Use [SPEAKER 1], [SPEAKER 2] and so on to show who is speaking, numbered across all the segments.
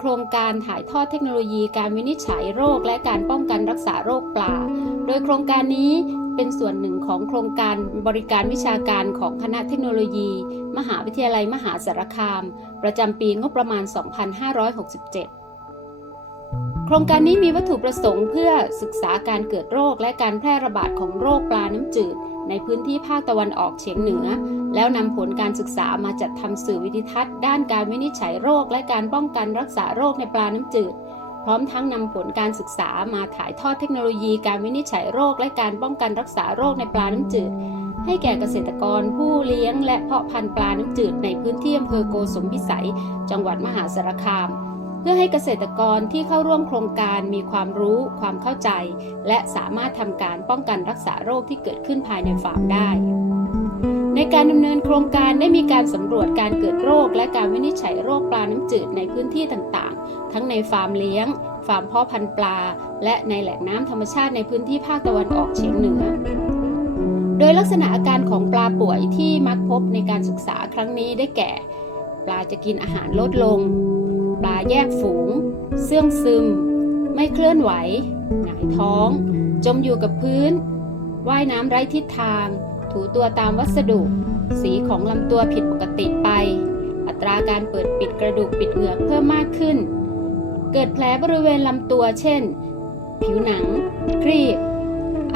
[SPEAKER 1] โครงการถ่ายทอดเทคโนโลยีการวินิจฉัยโรค และการป้องกันรักษาโรคปลา โดยโครงการนี้เป็นส่วนหนึ่งของโครงการบริการวิชาการของคณะเทคโนโลยี มหาวิทยาลัยมหาสารคาม ประจำปีงบประมาณ 2567 โครงการนี้มีวัตถุประสงค์เพื่อศึกษาการเกิดโรคและการแพร่ระบาดของโรคปลาน้ำจืด ในพื้นที่ภาคตะวันออกเฉียงเหนือ แล้วนำผลการศึกษามาจัดทำสื่อวิดิทัศน์ ด้านการวินิจฉัยโรค และการป้องกันรักษาโรคในปลาน้ำจืด พร้อมทั้งนำผลการศึกษามาถ่ายทอดเทคโนโลยีการวินิจฉัยโรค และการป้องกันรักษาโรคในปลาน้ำจืด ให้แก่เกษตรกรผู้เลี้ยง และเพาะพันธุ์ปลาน้ำจืดในพื้นที่อำเภอโกสมพิสัย จังหวัดมหาสารคาม เพื่อให้เกษตรกรที่เข้าร่วมโครงการมีความรู้ ความเข้าใจ และสามารถทำการป้องกันรักษาโรคที่เกิดขึ้นภายในฟาร์มได้ ในการดำเนินโครงการได้มีการสำรวจการเกิดโรค และการวินิจฉัยโรคปลาน้ำจืดในพื้นที่ต่างๆ ทั้งในฟาร์มเลี้ยง ฟาร์มเพาะพันธุ์ปลา และในแหล่งน้ำธรรมชาติในพื้นที่ภาคตะวันออกเฉียงเหนือโดยลักษณะอาการของปลาป่วยที่มักพบในการศึกษาครั้งนี้ได้แก่ ปลาจะกินอาหารลดลง ปลาแยกฝูง เสื่องซึม ไม่เคลื่อนไหว หงายท้อง จมอยู่กับพื้น ว่ายน้ำไร้ทิศทาง ถูตัวตามวัสดุ สีของลำตัวผิดปกติไป อัตราการเปิดปิดกระดูกปิดเหงือกเพิ่มมากขึ้น เกิดแผลบริเวณลำตัวเช่น ผิวหนัง ครีบ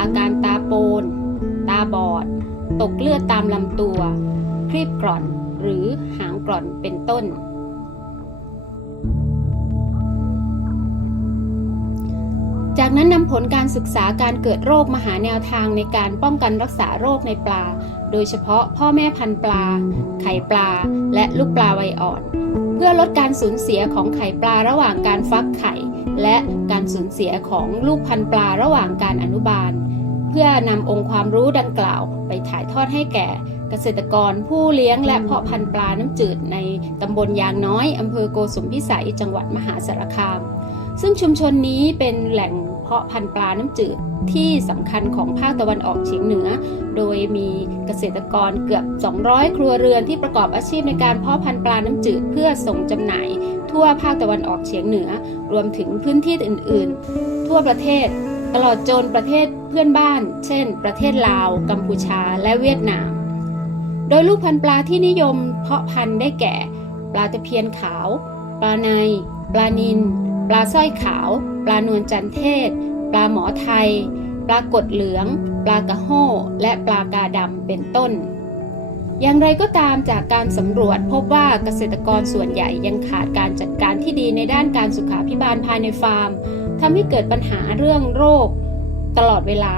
[SPEAKER 1] อาการตาโปน ตาบอด ตกเลือดตามลำตัว ครีบกร่อน หรือหางกร่อนเป็นต้น จากนั้นนำผลการศึกษาการเกิดโรคมาหาแนวทางในการป้องกันรักษาโรคในปลา โดยเฉพาะพ่อแม่พันธุ์ปลา ไข่ปลา และลูกปลาไวอ่อน เพื่อลดการสูญเสียของไข่ปลาระหว่างการฟักไข่ และการสูญเสียของลูกพันธุ์ปลาระหว่างการอนุบาล เพื่อนำองค์ความรู้ดังกล่าวไปถ่ายทอดให้แก่เกษตรกรผู้เลี้ยงและเพาะพันธุ์ปลาน้ำจืดในตำบลยางน้อยอำเภอโกสุมพิสัยจังหวัดมหาสารคาม ซึ่งชุมชนนี้เป็นแหล่งาะพันธุ์ปลาน้ำจืดที่สำคัญของภาคตะวันออกเฉียงเหนือ โดยมีเกษตรกรเกือบ 200 ครัวเรือนที่ประกอบอาชีพในการเพาะพันธุ์ปลาน้ำจืดเพื่อส่งจำหน่าย ทั่วภาคตะวันออกเฉียงเหนือ รวมถึงพื้นที่อื่น ๆ ทั่วประเทศ ตลอดจนประเทศเพื่อนบ้าน เช่น ประเทศลาว กัมพูชา และเวียดนาม โดยลูกพันธุ์ปลาที่นิยมเพาะพันธุ์ได้แก่ ปลาตะเพียนขาว ปลาใน ปลานิล ปลาสร้อยขาว ปลานวลจันเทศ ปลาหมอไทย ปลากดเหลือง ปลากระโห้ และปลากาดำเป็นต้น อย่างไรก็ตามจากการสำรวจพบว่าเกษตรกรส่วนใหญ่ยังขาดการจัดการที่ดีในด้านการสุขาพิบาลภายในฟาร์มทำให้เกิดปัญหาเรื่องโรค ตลอดเวลา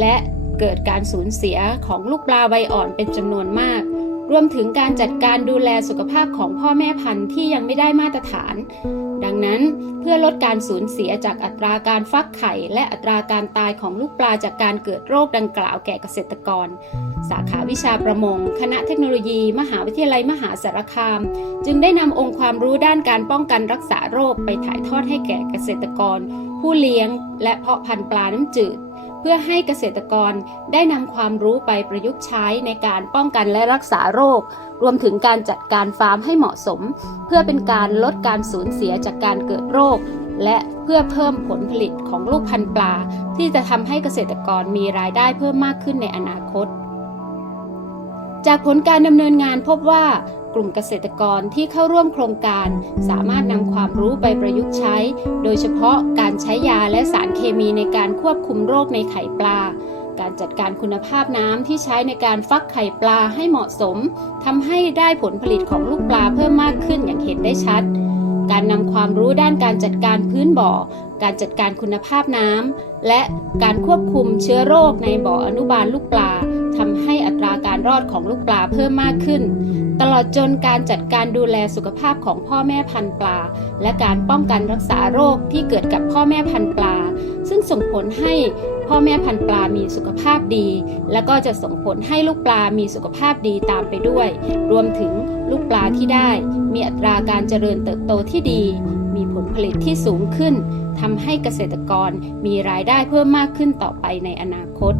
[SPEAKER 1] และเกิดการสูญเสียของลูกปลาใบอ่อนเป็นจำนวนมากรวมถึงการจัดการดูแลสุขภาพของพ่อแม่พันธุ์ที่ยังไม่ได้มาตรฐาน นั้น เพื่อลดการสูญเสียจากอัตราการฟักไข่ และอัตราการตายของลูกปลาจากการเกิดโรคดังกล่าวแก่เกษตรกร สาขาวิชาประมง คณะเทคโนโลยี มหาวิทยาลัยมหาสารคาม จึงได้นำองค์ความรู้ด้านการป้องกันรักษาโรคไปถ่ายทอดให้แก่เกษตรกร ผู้เลี้ยง และเพาะพันธุ์ปลาน้ำจืด เพื่อให้เกษตรกรได้นำความรู้ไปประยุกต์ใช้ในการป้องกันและรักษาโรค รวมถึงการจัดการฟาร์มให้เหมาะสม เพื่อเป็นการลดการสูญเสียจากการเกิดโรค และเพื่อเพิ่มผลผลิตของลูกพันธุ์ปลา ที่จะทำให้เกษตรกรมีรายได้เพิ่มมากขึ้นในอนาคต จากผลการดำเนินงานพบว่ากลุ่มเกษตรกรที่เข้าร่วมโครงการ สามารถนำความรู้ไปประยุกต์ใช้ โดยเฉพาะการใช้ยาและสารเคมีในการควบคุมโรคในไข่ปลา การจัดการคุณภาพน้ำที่ใช้ในการฟักไข่ปลาให้เหมาะสมทำให้ได้ผลผลิตของลูกปลาเพิ่มมากขึ้นอย่างเห็นได้ชัด การนำความรู้ด้านการจัดการพื้นบ่อ การจัดการคุณภาพน้ำและการควบคุมเชื้อโรคในบ่ออนุบาลลูกปลาทำให้ ตราการรอดของลูกปลาเพิ่มมากขึ้น ตลอดจนการจัดการดูแลสุขภาพของพ่อแม่พันธุ์ปลา และการป้องกันรักษาโรคที่เกิดกับพ่อแม่พันธุ์ปลา ซึ่งส่งผลให้พ่อแม่พันธุ์ปลามีสุขภาพดี และก็จะส่งผลให้ลูกปลามีสุขภาพดีตามไปด้วย รวมถึงลูกปลาที่ได้ มีอัตราการเจริญเติบโตที่ดี มีผลผลิตที่สูงขึ้นทำให้เกษตรกรมีรายได้เพิ่มมากขึ้นต่อไปในอนาคต